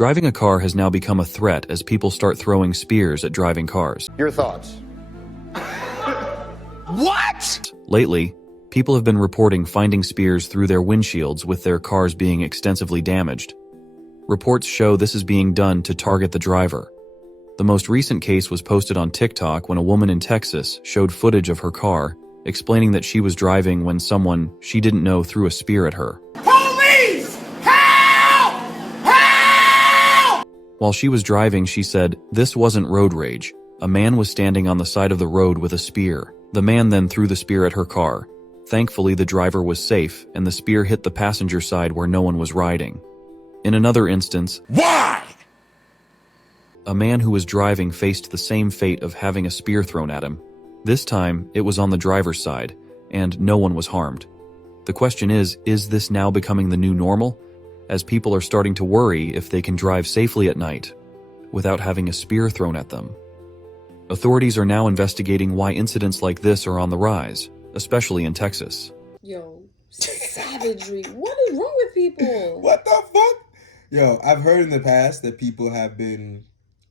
Driving a car has now become a threat as people start throwing spears at driving cars. Your thoughts? What? Lately, people have been reporting finding spears through their windshields with their cars being extensively damaged. Reports show this is being done to target the driver. The most recent case was posted on TikTok when a woman in Texas showed footage of her car, explaining that she was driving when someone she didn't know threw a spear at her. Police! Help! Help! While she was driving, she said, "This wasn't road rage. A man was standing on the side of the road with a spear. The man then threw the spear at her car. Thankfully, the driver was safe, and the spear hit the passenger side where no one was riding." In another instance, Why? a man who was driving faced the same fate of having a spear thrown at him. This time, it was on the driver's side, and no one was harmed. The question is this now becoming the new normal? As people are starting to worry if they can drive safely at night without having a spear thrown at them. Authorities are now investigating why incidents like this are on the rise, especially in Texas. Yo, savagery. What is wrong with people? What the fuck? Yo, I've heard in the past that people have been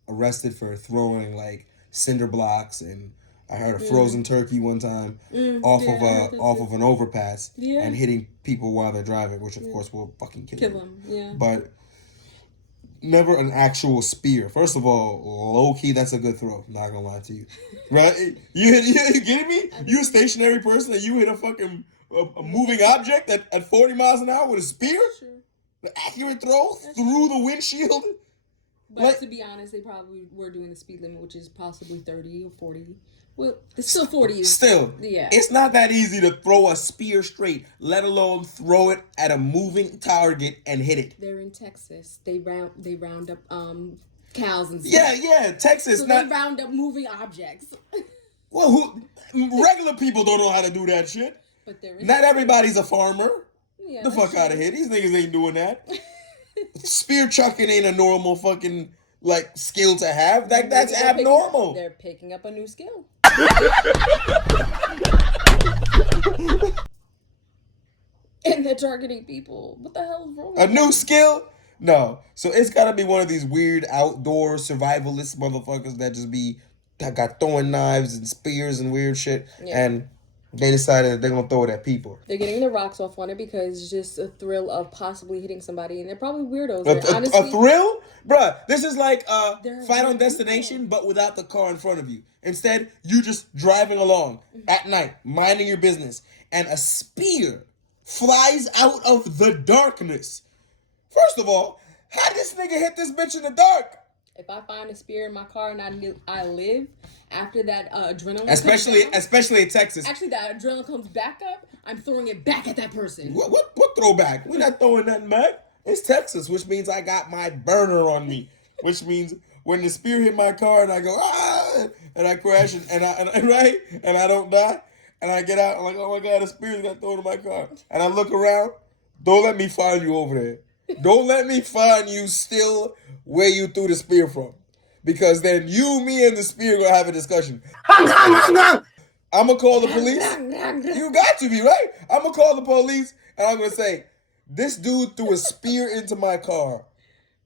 arrested for throwing like cinder blocks, and I heard a frozen turkey one time off of an overpass and hitting people while they're driving, which of course will fucking kill them. Yeah. But never an actual spear. First of all, low key, that's a good throw. Not gonna lie to you, right? You getting me? You a stationary person and you hit a fucking a moving object at 40 miles an hour with a spear? Sure. The accurate throw through the windshield. But to be honest, they probably were doing the speed limit, which is possibly 30 or 40. Well, it's still 40. Still, yeah. It's not that easy to throw a spear straight, let alone throw it at a moving target and hit it. They're in Texas. They round up cows and stuff. Yeah, Texas. So they round up moving objects. Well, regular people don't know how to do that shit. But they're in Not Texas. everybody's a farmer. Yeah, The fuck out of here. These niggas ain't doing that. Spear chucking ain't a normal fucking like skill to have. That's abnormal. They're picking up a new skill. And they're targeting people. What the hell is wrong with A new skill? No. So it's gotta be one of these weird outdoor survivalist motherfuckers that got throwing knives and spears and weird shit. Yeah. And they decided that they're gonna throw it at people. They're getting the rocks off on it because it's just a thrill of possibly hitting somebody, and they're probably weirdos. A thrill? Bruh, this is like They're Fight on weird Destination, people. but without the car in front of you. Instead, you just driving along at night, minding your business, and a spear flies out of the darkness. First of all, how did this nigga hit this bitch in the dark? If I find a spear in my car and I live after that adrenaline, Especially in Texas. actually that adrenaline comes back up, I'm throwing it back at that person. What throwback? We're not throwing nothing back. It's Texas, which means I got my burner on me. Which means when the spear hit my car and I go and I crash and I don't die, and I get out, I'm like, oh my god, the spear got thrown in my car. And I look around, don't let me find you over there. Don't let me find you still where you threw the spear from. Because then you, me, and the spear gonna have a discussion. I'm gonna call the police. You got to be, right? I'm gonna call the police and I'm gonna say, this dude threw a spear into my car.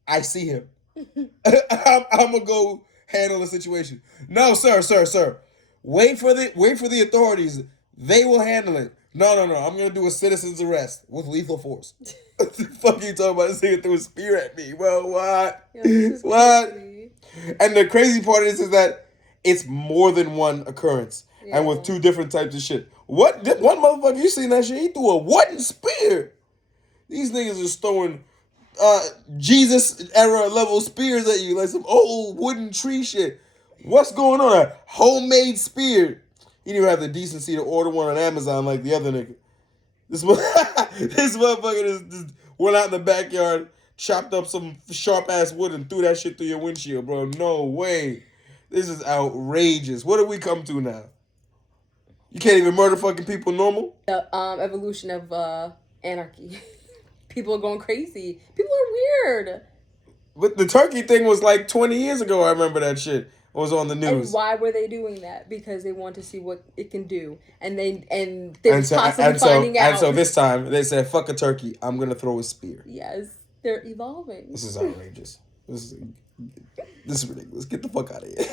I see him. I'm gonna go handle the situation. No, sir. Wait for the authorities. They will handle it. No. I'm gonna do a citizen's arrest with lethal force. What the fuck are you talking about? This nigga threw a spear at me. Well, what? What? Crazy. And the crazy part is that it's more than one occurrence. Yeah. And with two different types of shit. One motherfucker, you seen that shit? He threw a wooden spear. These niggas are throwing Jesus era level spears at you like some old wooden tree shit. What's going on? A homemade spear. He didn't even have the decency to order one on Amazon like the other nigga. This motherfucker just went out in the backyard, chopped up some sharp ass wood and threw that shit through your windshield, bro. No way. This is outrageous. What did we come to now? You can't even murder fucking people normal? The evolution of anarchy. People are going crazy. People are weird. But the turkey thing was like 20 years ago. I remember that shit. It was on the news. And why were they doing that? Because they want to see what it can do, and they're possibly finding out. And so this time they said, "Fuck a turkey. I'm gonna throw a spear." Yes, they're evolving. This is outrageous. This is ridiculous. Get the fuck out of here.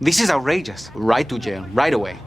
This is outrageous. Right to jail, right away.